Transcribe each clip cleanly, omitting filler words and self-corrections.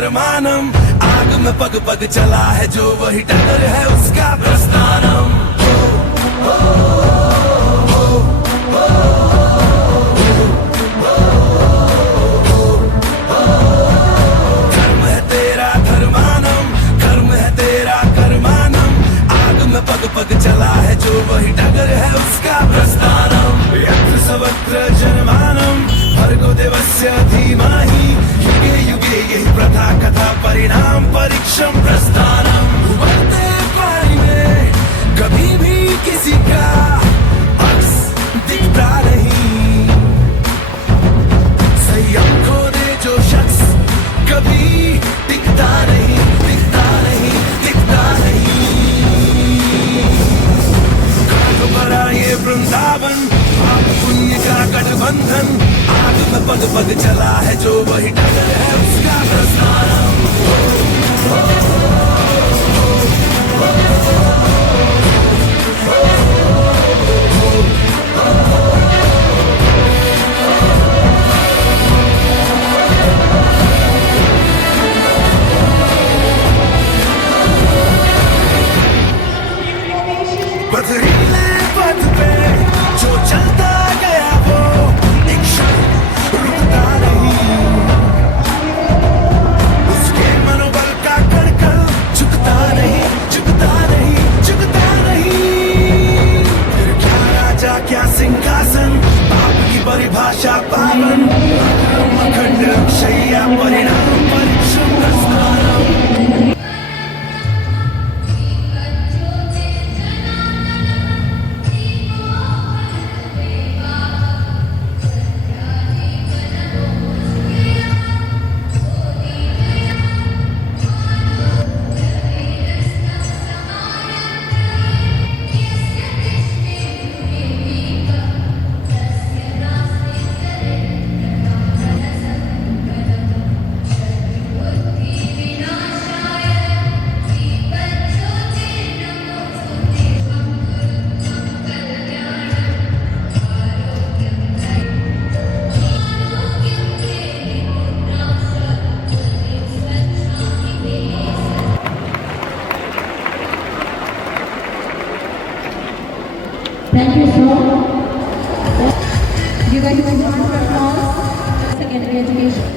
कर्मानम, आग में पग पग चला है जो वही टगर है उसका प्रस्थानम। कर्म है तेरा धर्मानम, कर्म है तेरा कर्मानम, आग में पग पग चला है जो वही टगर है उसका प्रस्थानम। यत्र सर्वत्र जनमानम, भर्गो देवस्य धीमहि, युगे युगे यही प्रथा कथा परिणाम परीक्षम प्रस्थानम। उबलते पानी में कभी भी किसी का अक्स दिखता नहीं, संयम खो दे जो शख्स कभी दिखता नहीं, दिखता नहीं, दिखता नहीं। कांटों भरा ये वृंदावन, पाप पुण्य का गठबंधन, आग में पग पग चला है जो वही डगर है उसका प्रस्थानम। पथरीले पथ पे जो चलता गया वो एक क्षण रुकता नहीं, उसके मनोबल का कड़कड़ झुकता नहीं, झुकता नहीं, झुकता नहीं। फिर क्या राजा क्या सिंहासन, पाप की परिभाषा पावन, अखंड अक्षय परिणाम परीक्षम Prasthanam. Thank you so much. You guys want to applause secondary education.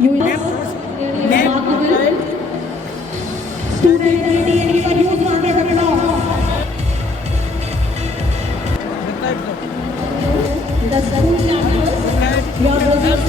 You will really remarkable student ID, anybody who's on their applause. The school campus, your brothers.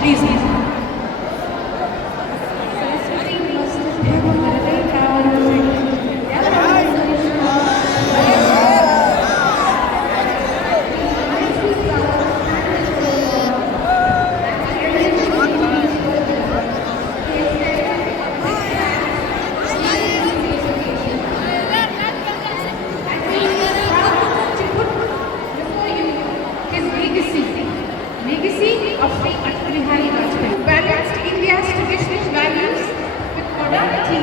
Please. Legacy of Sri Atal Bihari Vajpayee balanced India's traditional values with modernity,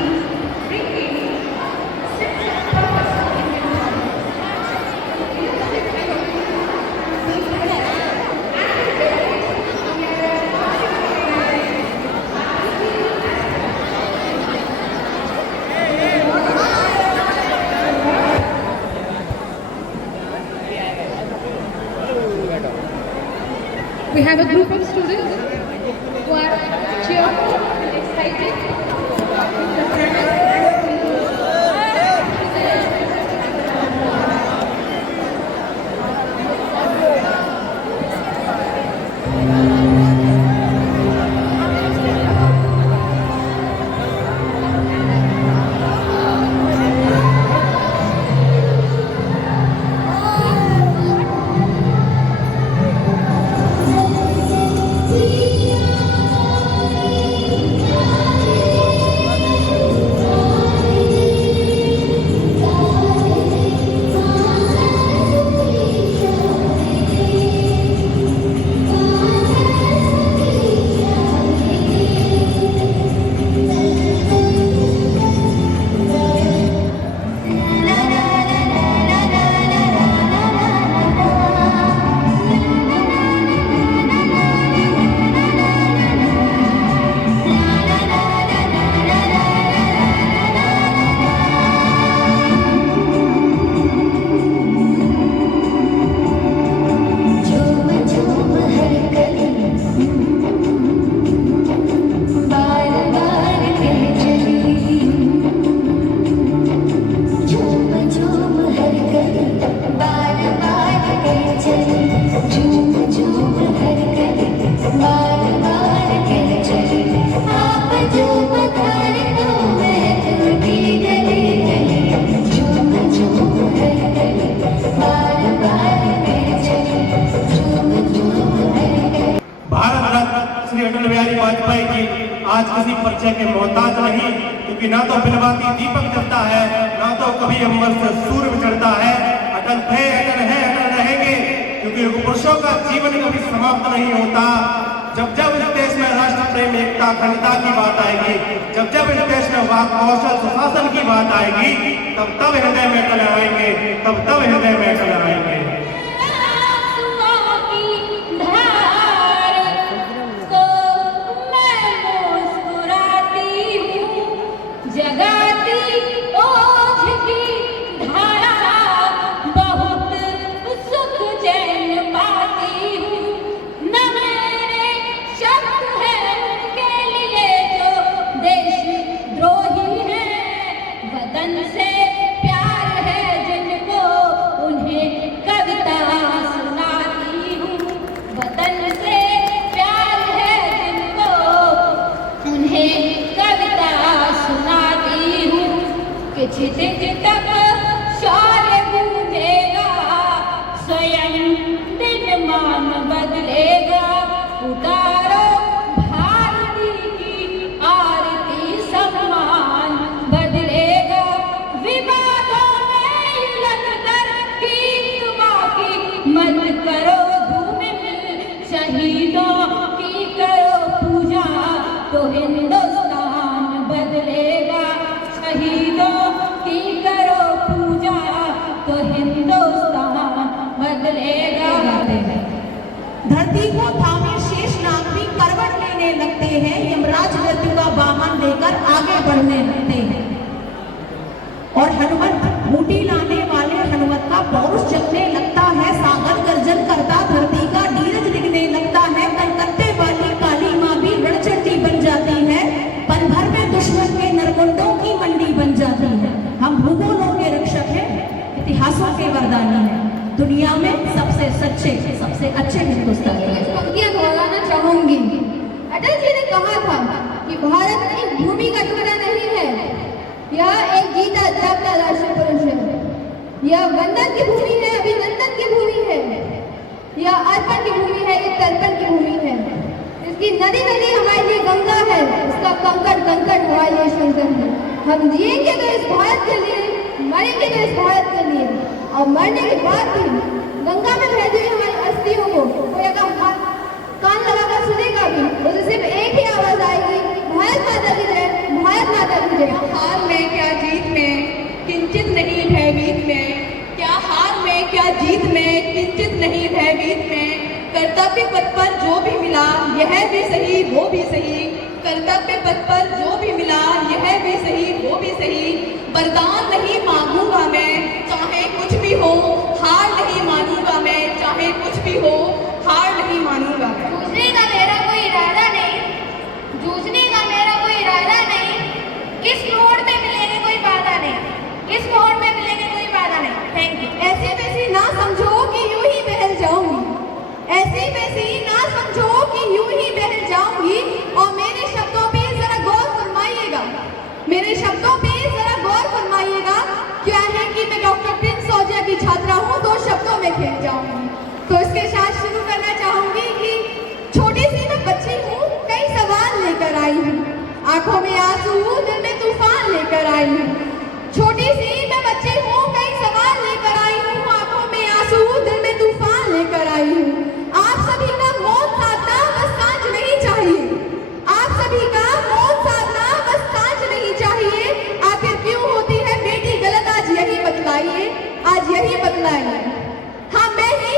bringing a sense of purpose to Indian We have a group of students who are cheerful and excited. Bihari Vajpayee ji आज किसी परिचय के मोहताज नहीं, क्योंकि ना तो बिलवाती दीपक जलता है, ना तो कभी अंबर से सूर्य चढ़ता है। अटल थे, अटल है, अटल रहेंगे, क्योंकि युग पुरुषों का जीवन कभी समाप्त नहीं होता। जब जब इस देश में राष्ट्र प्रेम, एकता, अखंडता की बात आएगी, जब जब इस देश में वाक कौशल, सुशासन की बात आएगी, तब तब हृदय में अटल आएंगे, तब तब हृदय में अटल आएंगे। छितिज तक शौर्य गूंजेगा, स्वयं दिन मान बदलेगा। उतारो भारती की आरती, सम्मान बदलेगा। विवादों में उलझ कर कीर्ति बाकी मत करो धूमिल, शहीदों की करो पूजा तो हिंदुस्तान बदलेगा। शहीदों की करो पूजा तो हिंदुस्तान बदलेगा। धरती को थामे शेष नाग भी करवट लेने लगते हैं, यमराज मृत्यु का वाहन लेकर आगे बढ़ने लगते हैं। और हनुमत बूटी लाने वाले हनुमत का पौरुष जगने लगता है, सागर गर्जन करता धरती का नीरज दिखने लगता है। कलकत्ते वाली काली माँ भी रणचंडी बन जाती है, पल भर में दुश्मन के नरमुंडों की मंडी बन जाती है। हम भूगोलों के रक्षक हैं, इतिहासों के वरदानी हैं, दुनिया में सबसे सच्चे, सबसे अच्छे हिंदुस्तानी हैं। पंक्तियां दोहराना चाहूंगी। अटल जी ने कहा था कि भारत एक भूमि का टुकड़ा नहीं है, यह एक जीता जागता राष्ट्र पुरुष है। यह वंदन की भूमि है, अभिनंदन की भूमि है, यह अर्पण की भूमि है, यह तर्पण की भूमि है। इसकी नदी नदी हमारे लिए गंगा है, इसका कंकड़ कंकड़ हमारे लिए शंकर है। हम जिएंगे तो इस भारत के लिए, मरेंगे तो इस भारत के लिए, और मरने के बाद भी गंगा में बह जाए हमारी अस्थियों को कोई अगर कान लगाकर सुनेगा भी, उसे सिर्फ एक ही आवाज आएगी, भारत माता की जय, भारत माता की जय। हार में क्या जीत में किंचित नहीं भयभीत में, क्या हार में क्या जीत में किंचित नहीं भयभीत में। कर्तव्य पथ पर जो भी मिला यह भी सही वो भी सही, कर्तव्य पथ पर जो भी मिला यह भी सही वो भी सही। वरदान नहीं मांगूंगा मैं चाहे कुछ भी हो, हार नहीं मानूंगा मैं चाहे कुछ भी हो, हार नहीं मानूंगा। जूझने का मेरा कोई इरादा नहीं, जूझने का मेरा कोई इरादा नहीं, किस मोड़ में मिलेंगे कोई बाधा नहीं, किस मोड़ में मिलेंगे कोई बाधा नहीं। Thank you. ऐसी वैसी ना समझो कि यूं ही बहल जाऊंगी, ऐसी वैसी ना समझो कि यूं ही बहल जाऊंगी। और मेरे शब्दों पे जरा गौर फरमाइएगा, मेरे शब्दों पे जरा गौर फरमाइएगा। क्या है कि मैं डॉक्टर प्रिंस सौजिया की छात्रा हूँ, दो शब्दों में खेल जाऊंगी। तो इसके साथ शुरू करना चाहूंगी कि छोटी सी मैं बच्ची हूँ, कई सवाल लेकर आई हूँ, आंखों में आंसू दिल में तूफान लेकर आई हूँ। छोटी सी मैं बच्ची हूँ, कई सवाल लेकर आई हूँ, आंखों में आंसू दिल में तूफान लेकर आई हूँ। आप सभी का मौत साधना बस सांझ नहीं चाहिए, आप सभी का मौत साधना बस सांझ नहीं चाहिए। आखिर क्यों होती है बेटी गलत, आज यही बतलाइए, आज यही बतलाइए। हाँ मैं ही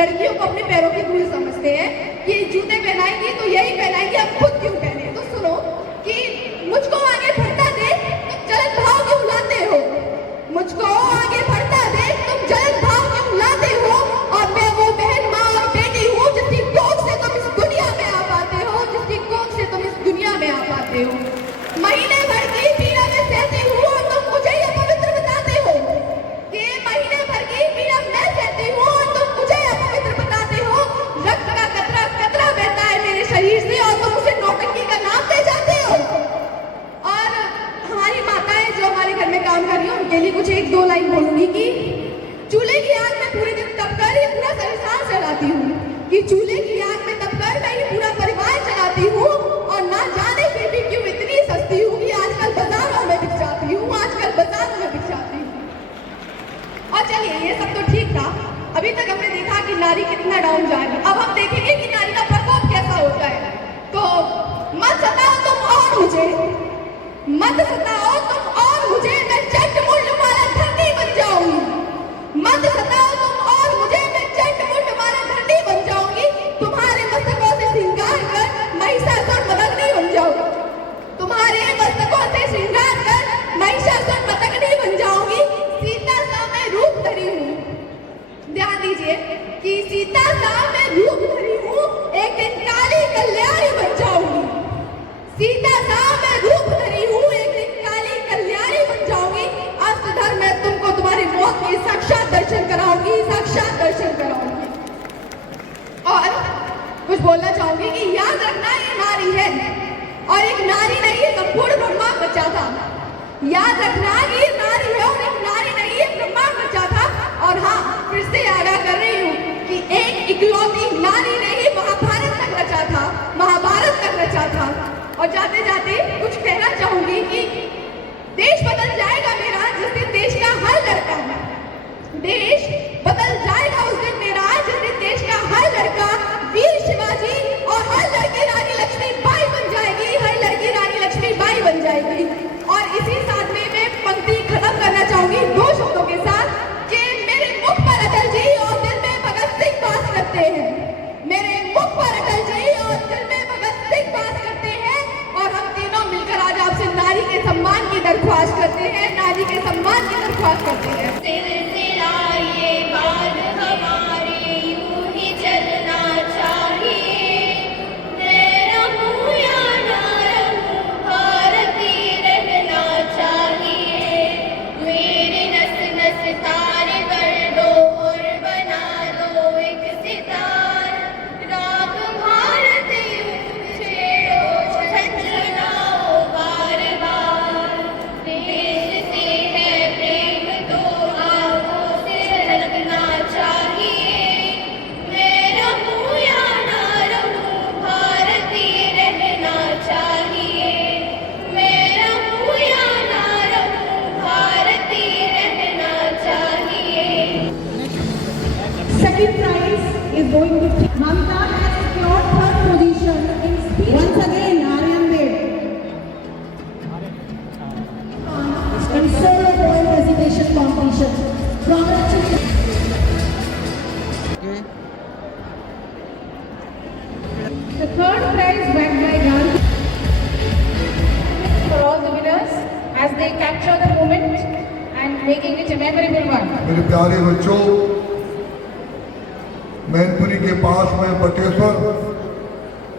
लड़कियों को अपने पैरों की धूल समझते हैं कि जूते पहनाएंगी तो यही पहनाएंगी, अब खुद क्यों पहने। तो सुनो कि मुझको आगे बढ़ता देख तुम जलन भाव क्यों लाते हो, मुझको आगे बढ़ता देख तुम जलन भाव क्यों लाते हो। और मैं वो बहन, माँ और बेटी हूँ जिसकी कोख से तुम इस दुनिया में आ पाते हो, जिसकी कोख से तुम इस दुनिया में आ पाते हो। महीने भर की पीड़ा में सहती हूँ और तुम मुझे ये पवित्र बताते हो कि महीने भर की पीड़ा मैं सहती हूँ और तुम मुझे ये पवित्र बताते हो। रक्त का कतरा कतरा बहता है मेरे शरीर से और तुम उसे नौटंकी का नाम दे जाते हो। और हमारी माताएं जो हमारे घर में काम कर रही हैं उनके लिए कुछ एक दो लाइन बोलूंगी कि चूल्हे की आग में पूरे दिन तपकर ये पूरा संसार चलाती हूँ, कि चूल्हे की आग में तपकर मैं ये पूरा परिवार चलाती हूँ। और ना जाने फिर भी क्यों इतनी सस्ती हूँ कि आजकल बाजारों में बिक जाती हूँ, आजकल बाजारों में बिक जाती हूँ। और चलिए ये सब तो ठीक था, अभी तक हमने देखा कि नारी कितना डाउन जा रही है। अब हम देखेंगे कि नारी का प्रकोप कैसा होता है। तो मत सताओ तुम और मुझे, मत सताओ तुम और मुझे, मैं चंड मुंड मारा धरनी बन जाऊंगी। मत सताओ तुम और मुझे, मैं चंड मुंड मारा धरनी बन जाऊंगी। तुम्हारे मस्तकों से श्रृंगार कर महिषासुर मदग्नि बन जाऊंगी, तुम्हारे मस्तकों से श्रृंगार कर महिषासुर मदग्नि बन जाऊंगी। सीता सा मैं रूप धरी हूँ, ध्यान दीजिए कि सीता सा मैं रूप धरी हूँ, एक दिन काली कल्याणी बन जाऊंगी। सीता सा मैं रूप धरी हूँ, एक दिन काली कल्याणी बन जाऊंगी। अस्तधर मैं तुमको तुम्हारी मौत के साक्षात दर्शन कराऊंगी, साक्षात दर्शन कराऊंगी। और कुछ बोलना चाहूंगी कि याद रखना ये नारी है और एक नारी नहीं है, संपूर्ण ब्रह्मांड बचा था। याद रखना ये नारी है और एक नारी नहीं है, ब्रह्मांड बचा था। और हाँ, फिर से आगाह कर रही हूँ कि एक इकलौती नारी ने ही महाभारत तक रचा था, महाभारत तक रचा था। और जाते जाते कुछ कहना चाहूंगी कि देश बदल जाएगा मेरा जिस दिन देश का हर लड़का, देश बदल जाएगा उस दिन मेरा जिस दिन देश का हर लड़का वीर शिवाजी और हर लड़की रानी लक्ष्मीबाई बन जाएगी, हर लड़की रानी लक्ष्मीबाई बन जाएगी। और इसी साथ में मैं पंक्ति खत्म करना चाहूंगी दो शब्दों के साथ कि मेरे मुख पर अटल जी और दिल में भगत सिंह वास करते हैं। मेरे मुख पर अटल जी और दिल में भगत सिंह वास करते हैं। और हम तीनों मिलकर आज आपसे नारी के सम्मान की दरख्वास्त करते हैं, नारी के सम्मान की दरख्वास्त करते हैं। सिलसिलाए बात हमारे यूं ही चलना चाहिए, मैं रहूं या ना रहूं भारतीय रहना चाहिए। मेरे नस नस तारे कर दो और बना दो एक सितार, राग भारती छेड़ो झंझनाओ बार बार। देश से है प्रेम तो आंखों से झलकना चाहिए, मैं रहूं या ना रहूं भारतीय रहना चाहिए। मैं रहूं या ना रहूं भारतीय रहना चाहिए। Second prize is going to Mamta has secured third position in speech. Once again, Aryan Ved. In solo poem recitation competition. Congratulations. The third prize went by Gandhi for all the winners as they capture the moment and making it a memorable one. मेरे प्यारे बच्चों, मैनपुरी के पास में बटेश्वर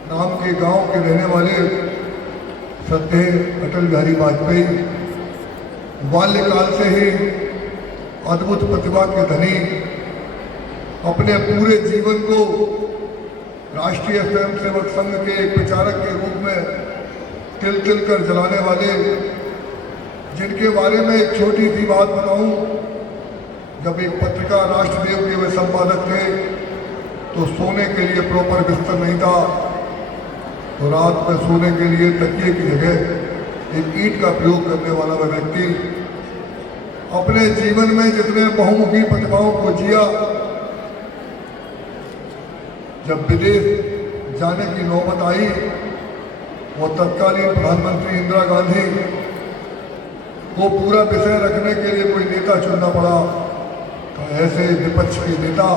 नाम के गांव के रहने वाले श्रद्धेय अटल बिहारी वाजपेयी बाल्यकाल से ही अद्भुत प्रतिभा के धनी, अपने पूरे जीवन को राष्ट्रीय स्वयंसेवक संघ के एक प्रचारक के रूप में तिल तिल कर जलाने वाले, जिनके बारे में एक छोटी सी बात बताऊं। जब एक पत्रिका राष्ट्रदेव के वे संपादक थे तो सोने के लिए प्रॉपर बिस्तर नहीं था, तो रात में सोने के लिए तकिए की जगह एक ईंट का प्रयोग करने वाला वह व्यक्ति अपने जीवन में जितने बहुमुखी प्रतिभाओं को जिया, जब विदेश जाने की नौबत आई, वो तत्कालीन प्रधानमंत्री इंदिरा गांधी को पूरा विषय रखने के लिए कोई नेता चुनना पड़ा। तो ऐसे विपक्ष के नेता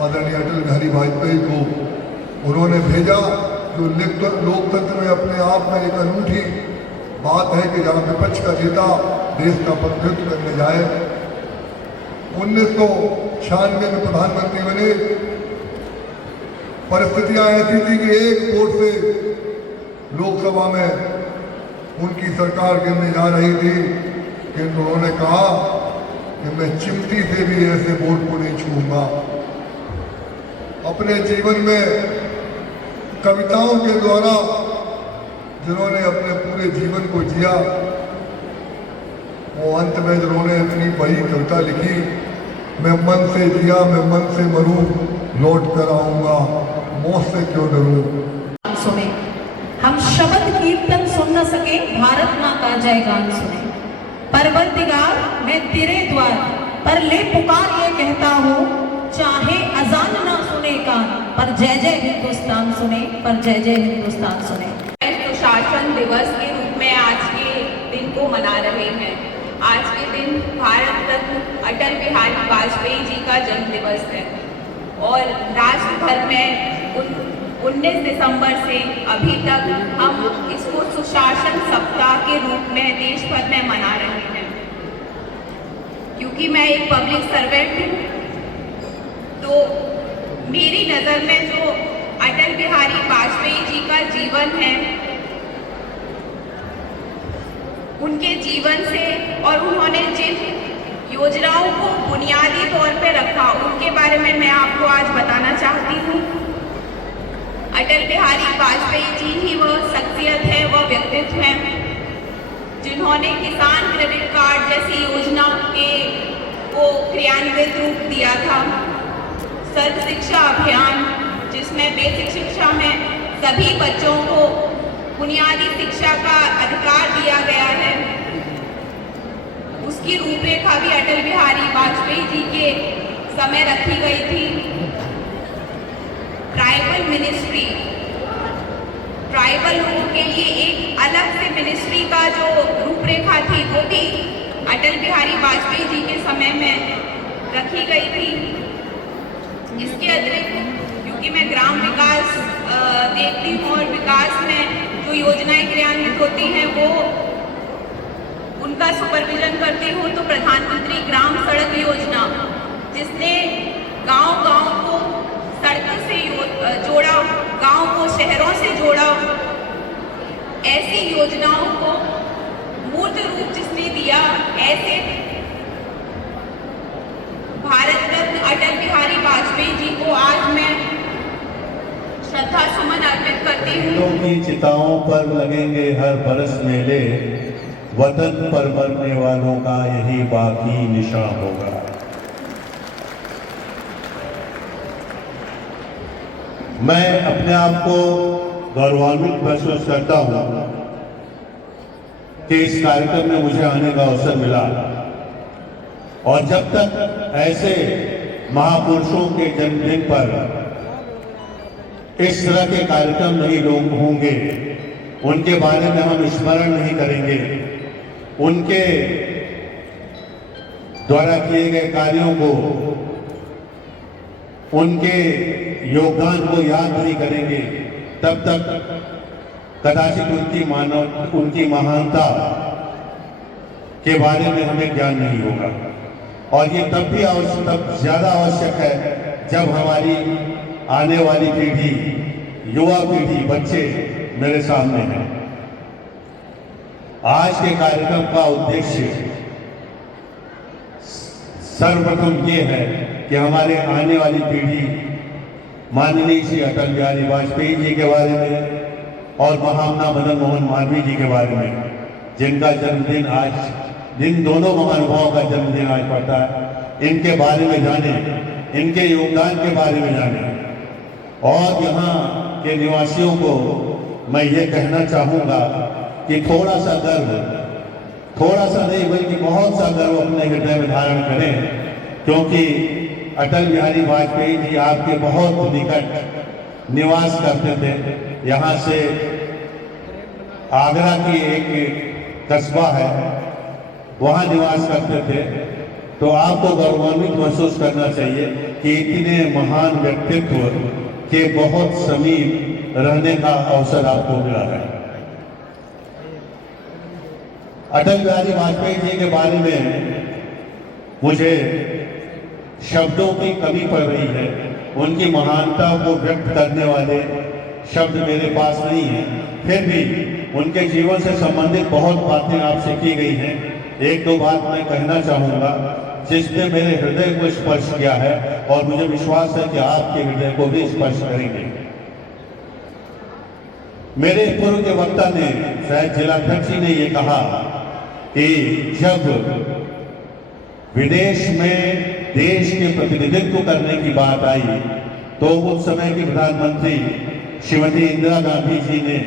आदरणीय अटल बिहारी वाजपेयी को उन्होंने भेजा, जो लोकतंत्र में अपने आप में एक अनूठी बात है कि जहाँ विपक्ष का नेता देश का प्रतिनिधित्व करने जाए। 1996 में प्रधानमंत्री बने। परिस्थितियां ऐसी थी कि एक वोट से लोकसभा में उनकी सरकार गिरने जा रही थी, किंतु उन्होंने कहा कि मैं चिमटी से भी ऐसे वोट को नहीं छूऊंगा। अपने जीवन में कविताओं के द्वारा जिन्होंने अपने पूरे जीवन को जिया, वो अंत में जिन्होंने अपनी बड़ी कविता लिखी, मैं मन से जिया मैं मन से मरूं, लौट कर आऊंगा मौत से क्यों डरूं। सुने हम शब्द कीर्तन सुन न सके, भारत माँ का जयगान सुने। परवरदिगार मैं तेरे द्वार पर ले पुकार ये कहता हूँ, चाहे अजान ना सुने कान, पर जय जय हिंदुस्तान सुने, पर जय जय हिंदुस्तान सुने। सुशासन दिवस के रूप में आज के दिन को मना रहे हैं। आज के दिन भारत रत्न अटल बिहारी वाजपेयी जी का जन्म दिवस है और राष्ट्र भर में 19 दिसंबर से अभी तक हम इसको सुशासन सप्ताह के रूप में देश भर में मना रहे हैं। क्योंकि मैं एक पब्लिक सर्वेंट हूँ, तो मेरी नज़र में जो अटल बिहारी वाजपेयी जी का जीवन है, उनके जीवन से और उन्होंने जिन योजनाओं को बुनियादी तौर पे रखा, उनके बारे में मैं आपको आज बताना चाहती हूँ। अटल बिहारी वाजपेयी जी ही वह शख्सियत है, वह व्यक्तित्व है जिन्होंने किसान क्रेडिट कार्ड जैसी योजना को क्रियान्वित रूप दिया था। सर्व शिक्षा अभियान, जिसमें बेसिक शिक्षा में सभी बच्चों को बुनियादी शिक्षा का अधिकार दिया गया है, उसकी रूपरेखा भी अटल बिहारी वाजपेयी जी के समय रखी गई थी। ट्राइबल मिनिस्ट्री, ट्राइबल लोगों के लिए एक अलग से मिनिस्ट्री का जो रूपरेखा थी, वो भी अटल बिहारी वाजपेयी जी के समय में रखी गई थी। इसके अतिरिक्त क्योंकि मैं ग्राम विकास देखती हूँ और विकास में जो योजनाएं क्रियान्वित होती हैं वो उनका सुपरविजन करती हूँ, तो प्रधानमंत्री ग्राम सड़क योजना, जिसने गांव-गांव को सड़कों से जोड़ा, गांव को शहरों से जोड़ा, ऐसी योजनाओं को मूर्त रूप जिसने दिया, ऐसे भारत रत्न अटल बिहारी वाजपेयी जी को आज मैं श्रद्धा सुमन अर्पित करती हूँ। की चिताओं पर लगेंगे हर बरस मेले, वतन पर मरने वालों का यही बाकी निशान होगा। मैं अपने आप को गौरवान्वित महसूस करता हूँ कि इस कार्यक्रम में मुझे आने का अवसर मिला, और जब तक ऐसे महापुरुषों के जन्मदिन पर इस तरह के कार्यक्रम नहीं लोग होंगे, उनके बारे में हम स्मरण नहीं करेंगे, उनके द्वारा किए गए कार्यों को, उनके योगदान को याद नहीं करेंगे, तब तक कदाचित उनकी महानता के बारे में हमें ज्ञान नहीं होगा। और ये तब ज्यादा आवश्यक है जब हमारी आने वाली पीढ़ी, युवा पीढ़ी, बच्चे मेरे सामने हैं। आज के कार्यक्रम का उद्देश्य सर्वप्रथम ये है कि हमारे आने वाली पीढ़ी माननीय श्री अटल बिहारी वाजपेयी जी के बारे में और महामना मदन मोहन मालवीय जी के बारे में, जिनका जन्मदिन आज, जिन दोनों महानुभावों का जन्मदिन आज पड़ता है, इनके बारे में जाने, इनके योगदान के बारे में जाने। और यहाँ के निवासियों को मैं ये कहना चाहूँगा कि थोड़ा सा गर्व, थोड़ा सा नहीं बल्कि बहुत सा गर्व अपने हृदय में धारण करें, क्योंकि अटल बिहारी वाजपेयी जी आपके बहुत निकट निवास करते थे। यहाँ से आगरा की एक कस्बा है, वहाँ निवास करते थे। तो आपको गौरवान्वित महसूस करना चाहिए कि इतने महान व्यक्तित्व के बहुत समीप रहने का अवसर आपको मिला है। अटल बिहारी वाजपेयी जी के बारे में मुझे शब्दों की कमी पड़ रही है। उनकी महानता को व्यक्त करने वाले शब्द मेरे पास नहीं है। फिर भी उनके जीवन से संबंधित बहुत बातें आपसे की गई हैं। एक दो बात मैं कहना चाहूँगा जिसने मेरे हृदय को स्पर्श किया है और मुझे विश्वास है कि आपके हृदय को भी स्पर्श करेंगे। मेरे पूर्व के वक्ता ने, शायद जिलाध्यक्ष जी ने ये कहा कि जब विदेश में देश के प्रतिनिधित्व करने की बात आई तो उस समय की प्रधानमंत्री श्रीमती इंदिरा गांधी जी ने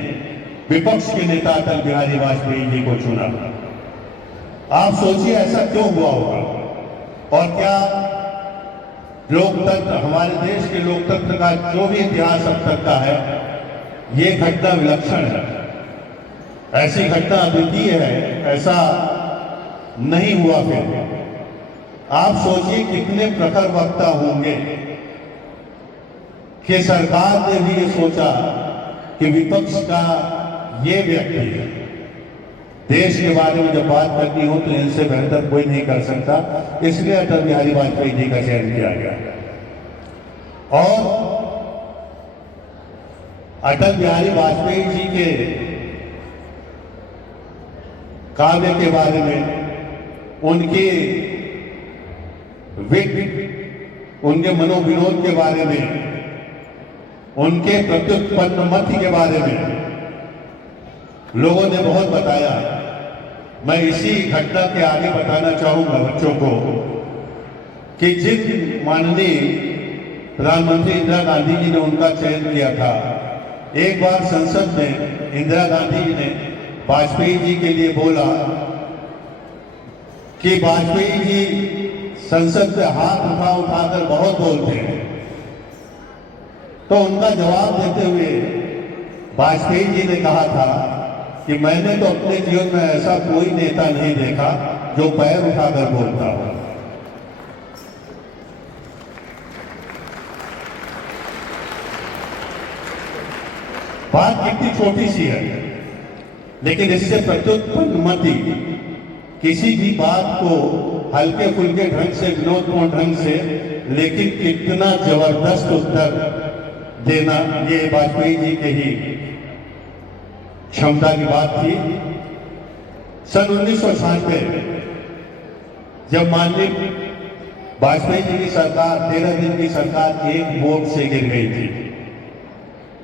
विपक्ष के नेता अटल बिहारी वाजपेयी जी को चुना। आप सोचिए ऐसा क्यों हुआ होगा और क्या लोकतंत्र, हमारे देश के लोकतंत्र का जो भी इतिहास अब तक का है, ये घटना विलक्षण है। ऐसी घटना अद्वितीय है, ऐसा नहीं हुआ। फिर आप सोचिए कितने प्रखर वक्ता होंगे कि सरकार ने भी ये सोचा कि विपक्ष का ये व्यक्ति देश के बारे में जब बात करनी हो तो इनसे बेहतर कोई नहीं कर सकता, इसलिए अटल बिहारी वाजपेयी जी का चयन किया गया। और अटल बिहारी वाजपेयी जी के काव्य के बारे में, उनके उनके मनोविनोद के बारे में, उनके प्रत्युत्पन्न मत के बारे में लोगों ने बहुत बताया। मैं इसी घटना के आगे बताना चाहूंगा बच्चों को कि जिन माननीय प्रधानमंत्री इंदिरा गांधी जी ने उनका चयन किया था, एक बार संसद में इंदिरा गांधी जी ने वाजपेयी जी के लिए बोला कि वाजपेयी जी संसद में हाथ उठाकर बहुत बोलते हैं। तो उनका जवाब देते हुए वाजपेयी जी ने कहा था कि मैंने तो अपने जीवन में ऐसा कोई नेता नहीं देखा जो पैर उठाकर बोलता हो। बात कितनी छोटी सी है, लेकिन इससे प्रत्युत्पन्न मति किसी भी बात को हल्के फुल्के ढंग से, विनोदपूर्ण ढंग से, लेकिन कितना जबरदस्त उत्तर देना, ये वाजपेयी जी के ही क्षमता की बात थी। सन 1996 जब माननीय वाजपेयी जी की सरकार, 13 दिन की सरकार एक वोट से गिर गई थी,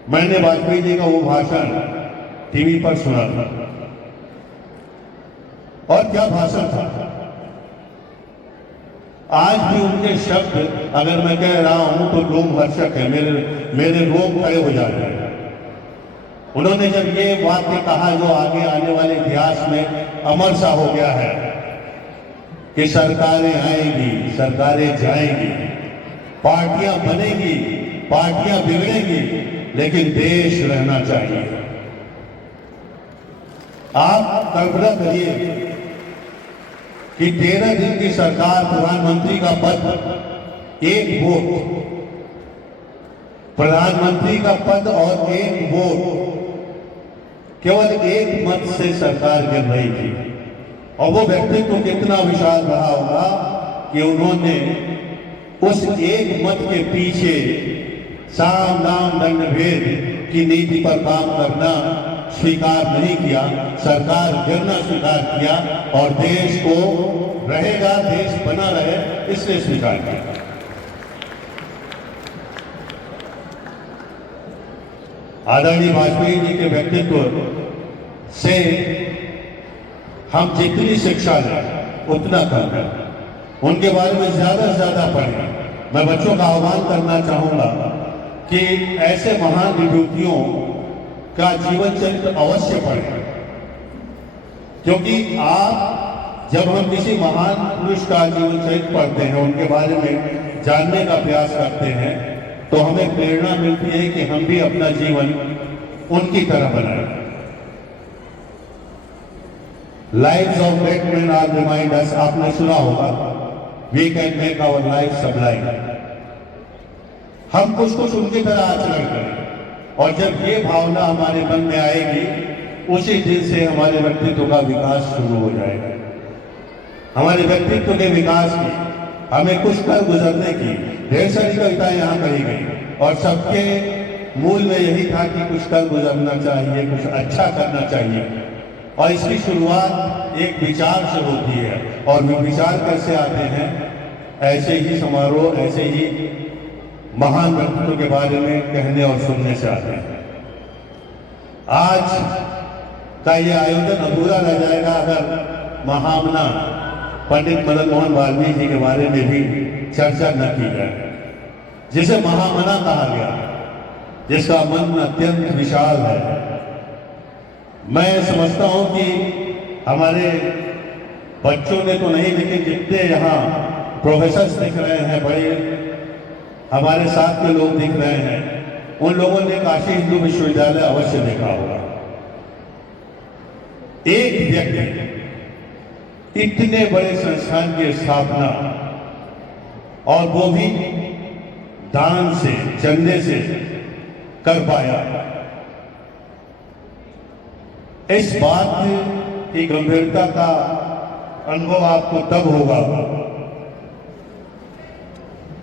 मैंने वाजपेयी जी का वो भाषण टीवी पर सुना था। और क्या भाषण था! आज भी उनके शब्द अगर मैं कह रहा हूं तो रोमहर्षक है, मेरे रोम खड़े हो जाते हैं। उन्होंने जब ये वाक्य कहा जो आगे आने वाले इतिहास में अमर सा हो गया है कि सरकारें आएंगी, सरकारें जाएंगी, पार्टियां बनेंगी, पार्टियां बिगड़ेंगी, लेकिन देश रहना चाहिए। आप कल्पना करिए कि 13 दिन की सरकार, प्रधानमंत्री का पद, एक वोट, प्रधानमंत्री का पद और एक वोट, केवल एक मत से सरकार गिर रही थी। और वो व्यक्तित्व कितना विशाल रहा होगा कि उन्होंने उस एक मत के पीछे साम दाम दंड भेद की नीति पर काम करना स्वीकार नहीं किया, सरकार गिरना स्वीकार किया और देश को रहेगा, देश बना रहे, इसलिए स्वीकार किया। आदरणीय वाजपेयी जी के व्यक्तित्व से हम जितनी शिक्षा लें उतना कम है। उनके बारे में ज्यादा से ज्यादा पढ़ें। मैं बच्चों का आह्वान करना चाहूंगा कि ऐसे महान विभूतियों का जीवन चरित्र अवश्य पढ़ें, क्योंकि आप जब हम किसी महान पुरुष का जीवन चरित्र पढ़ते हैं, उनके बारे में जानने का प्रयास करते हैं, तो हमें प्रेरणा मिलती है कि हम भी अपना जीवन उनकी तरह बनाएं। Lives of great man are remind us, आपने सुना होगा we can make our life sublime. हम कुछ कुछ उनकी तरह आचरण करें, और जब ये भावना हमारे मन में आएगी, उसी दिन से हमारे व्यक्तित्व का विकास शुरू हो जाएगा। हमारे व्यक्तित्व के विकास की, हमें कुछ कर गुजरने की ढेर सारी कविताएं यहाँ कही गई, और सबके मूल में यही था कि कुछ कर गुजरना चाहिए, कुछ अच्छा करना चाहिए। और इसकी शुरुआत एक विचार से होती है, और विचार कैसे आते हैं? ऐसे ही समारोह, ऐसे ही महान व्यक्तित्व के बारे में कहने और सुनने से आते हैं। आज का ये आयोजन अधूरा रह जाएगा अगर महामना पंडित मदन मोहन मालवीय जी के बारे में भी चर्चा न की जाए, जिसे महामना कहा गया, जिसका मन अत्यंत विशाल है। मैं समझता हूं कि हमारे बच्चों ने तो नहीं, लेकिन जितने यहाँ प्रोफेसर्स दिख रहे हैं, बड़े हमारे साथ के लोग दिख रहे हैं, उन लोगों ने काशी हिंदू विश्वविद्यालय अवश्य देखा होगा। एक व्यक्ति इतने बड़े संस्थान की स्थापना, और वो भी दान से, चंदे से कर पाया। इस बात की गंभीरता का अनुभव आपको तब होगा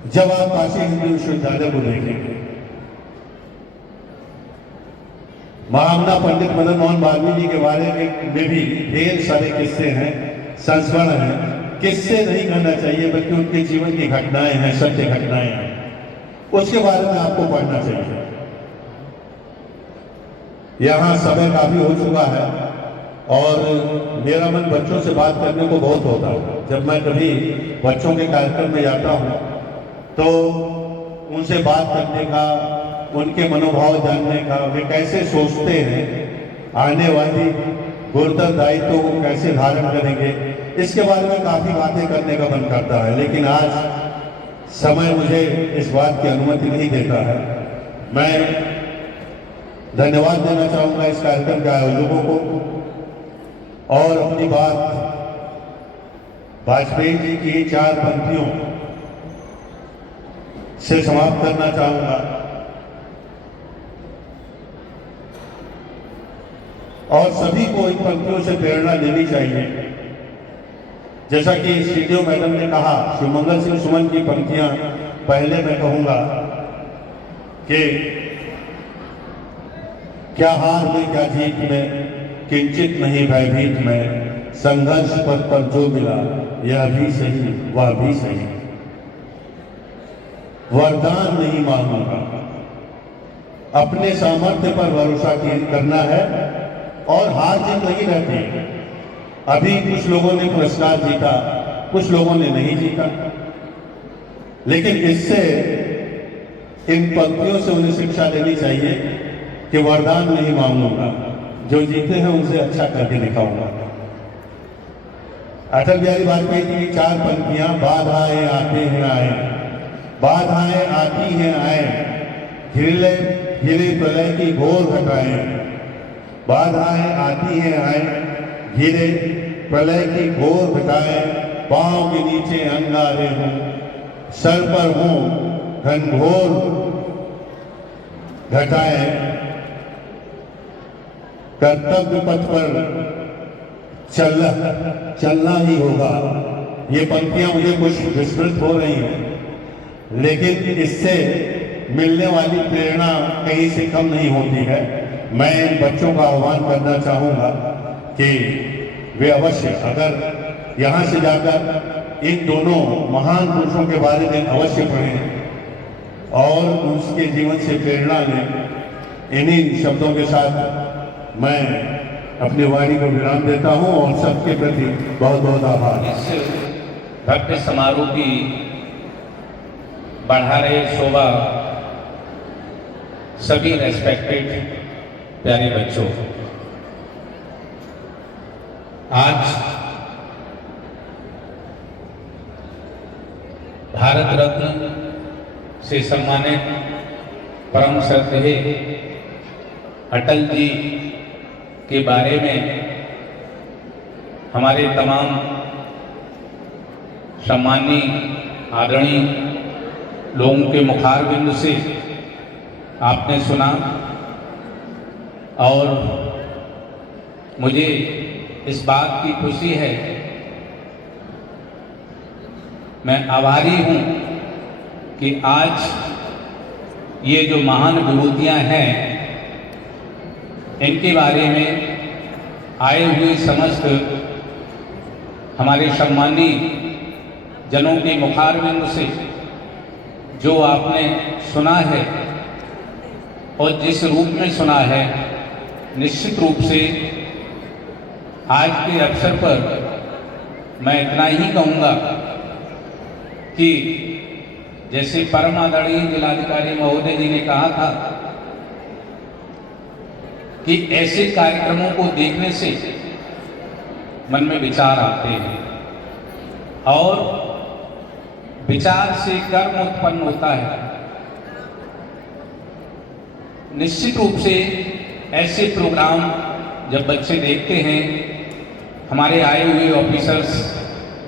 जब आप काशी हिंदू विश्वविद्यालय को देखेंगे। महामना पंडित मदन मोहन मालवीय जी के बारे में भी ढेर सारे किस्से हैं, संस्मरण हैं। किस्से नहीं कहना चाहिए, बल्कि उनके जीवन की घटनाएं हैं, सत्य घटनाएं हैं, उसके बारे में आपको पढ़ना चाहिए। यहाँ समय काफी हो चुका है, और मेरा मन बच्चों से बात करने को बहुत होता है। जब मैं कभी बच्चों के कार्यक्रम में जाता हूँ, तो उनसे बात करने का, उनके मनोभाव जानने का, वे कैसे सोचते हैं, आने वाली गुरुतर दायित्व को कैसे धारण करेंगे, इसके बारे में काफी बातें करने का मन करता है। लेकिन आज समय मुझे इस बात की अनुमति नहीं देता है। मैं धन्यवाद देना चाहूंगा इस कार्यक्रम के आयोजकों को, और अपनी बात वाजपेयी जी की 4 पंक्तियों से समाप्त करना चाहूंगा। और सभी को इन पंक्तियों से प्रेरणा लेनी चाहिए। जैसा कि सीडीओ मैडम ने कहा, शिवमंगल सिंह सुमन की पंक्तियां पहले मैं कहूंगा कि क्या हार में क्या जीत में, किंचित नहीं भयभीत में, संघर्ष पथ पर जो मिला यह भी सही वह भी सही, वरदान नहीं मांगूंगा, अपने सामर्थ्य पर भरोसा करना है, और हार जीत नहीं रहती। अभी कुछ लोगों ने पुरस्कार जीता, कुछ लोगों ने नहीं जीता, लेकिन इससे, इन पंक्तियों से उन्हें शिक्षा लेनी चाहिए कि वरदान नहीं मांगूंगा, जो जीते हैं उनसे अच्छा करके दिखाऊंगा। अटल बिहारी वाजपेयी जी की 4 पंक्तियां, बाधाएं आते हैं आए, बाधाएं आती हैं आए, घिरे प्रलय की घोर घटाएं, बाधाएं आती हैं आए, घिरे प्रलय की घोर घटाएं, पांव के नीचे अंगारे हूं, सर पर हूं घनघोर घटाएं, कर्तव्य पथ पर चलना ही होगा। ये पंक्तियां मुझे कुछ विस्मृत हो रही हैं, लेकिन इससे मिलने वाली प्रेरणा कहीं से कम नहीं होती है। मैं इन बच्चों का आह्वान करना चाहूंगा कि वे अवश्य, अगर यहाँ से जाकर इन दोनों महान पुरुषों के बारे में अवश्य पढ़ें और उसके जीवन से प्रेरणा लें। इन्हीं शब्दों के साथ मैं अपनी वाणी को विराम देता हूं, और सबके प्रति बहुत बहुत आभार। इस भव्य समारोह की बढ़ा रहे शोभा सभी रेस्पेक्टेड प्यारे बच्चों, आज भारत रत्न से सम्मानित परम श्रद्धेय अटल जी के बारे में हमारे तमाम सम्माननीय आदरणीय लोगों के मुखारबिंद से आपने सुना और मुझे इस बात की खुशी है, मैं आभारी हूँ कि आज ये जो महान विभूतियाँ हैं इनके बारे में आए हुए समस्त हमारे सम्मानी जनों के मुखारबिंद से जो आपने सुना है और जिस रूप में सुना है, निश्चित रूप से आज के अवसर पर मैं इतना ही कहूँगा कि जैसे परम आदरणीय जिलाधिकारी महोदय जी ने कहा था कि ऐसे कार्यक्रमों को देखने से मन में विचार आते हैं और विचार से कर्म उत्पन्न होता है। निश्चित रूप से ऐसे प्रोग्राम जब बच्चे देखते हैं, हमारे आए हुए ऑफिसर्स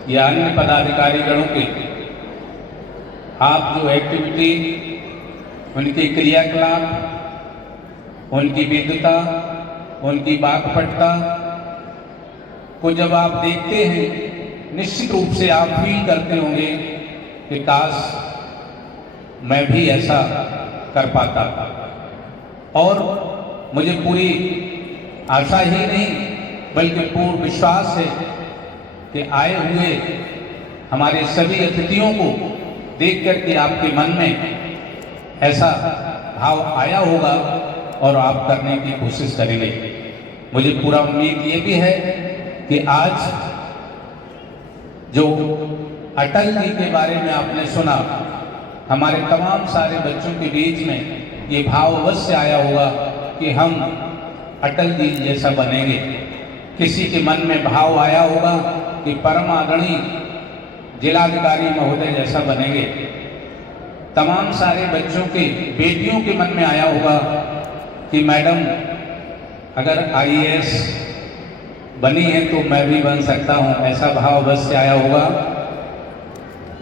या अन्य पदाधिकारी गणों के आप जो एक्टिविटी, उनकी क्रियाकलाप, उनकी विद्वता, उनकी वाक्पटुता को जब आप देखते हैं, निश्चित रूप से आप फील करते होंगे कि काश मैं भी ऐसा कर पाता। और मुझे पूरी आशा ही नहीं बल्कि पूर्ण विश्वास है कि आए हुए हमारे सभी अतिथियों को देख करके आपके मन में ऐसा भाव आया होगा और आप करने की कोशिश करेंगे। मुझे पूरा उम्मीद ये भी है कि आज जो अटल जी के बारे में आपने सुना, हमारे तमाम सारे बच्चों के बीच में ये भाव अवश्य आया होगा कि हम अटल जी जैसा बनेंगे। किसी के मन में भाव आया होगा कि परम आदरणीय जिलाधिकारी महोदय जैसा बनेंगे। तमाम सारे बच्चों के, बेटियों के मन में आया होगा कि मैडम अगर IAS बनी है तो मैं भी बन सकता हूँ, ऐसा भाव अवश्य आया होगा।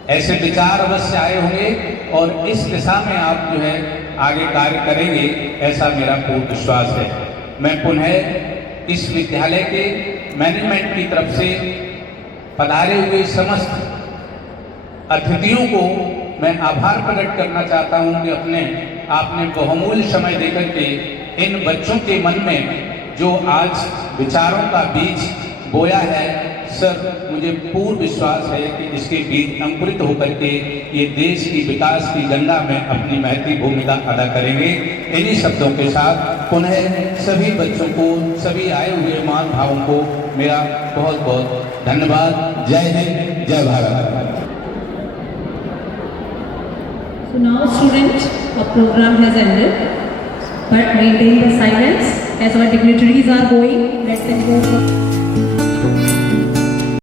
ऐसे विचार अवश्य आए होंगे और इस दिशा में आप जो है आगे कार्य करेंगे, ऐसा मेरा पूर्ण विश्वास है। मैं पुनः इस विद्यालय के मैनेजमेंट की तरफ से पधारे हुए समस्त अतिथियों को मैं आभार प्रकट करना चाहता हूं कि आपने बहुमूल्य समय देकर के इन बच्चों के मन में जो आज विचारों का बीज बोया है, सर मुझे पूर्ण विश्वास है कि इसके बीज अंकुरित होकर के ये देश की विकास की गंगा में अपनी महती भूमिका अदा करेंगे। इन्हीं शब्दों के साथ पुनः सभी बच्चों को, सभी आए हुए महान भावों को मेरा बहुत बहुत धन्यवाद। जय हिंद, जय Bharat. So now students, our program has ended, but maintain the silence as our dignitaries are going. Let them go.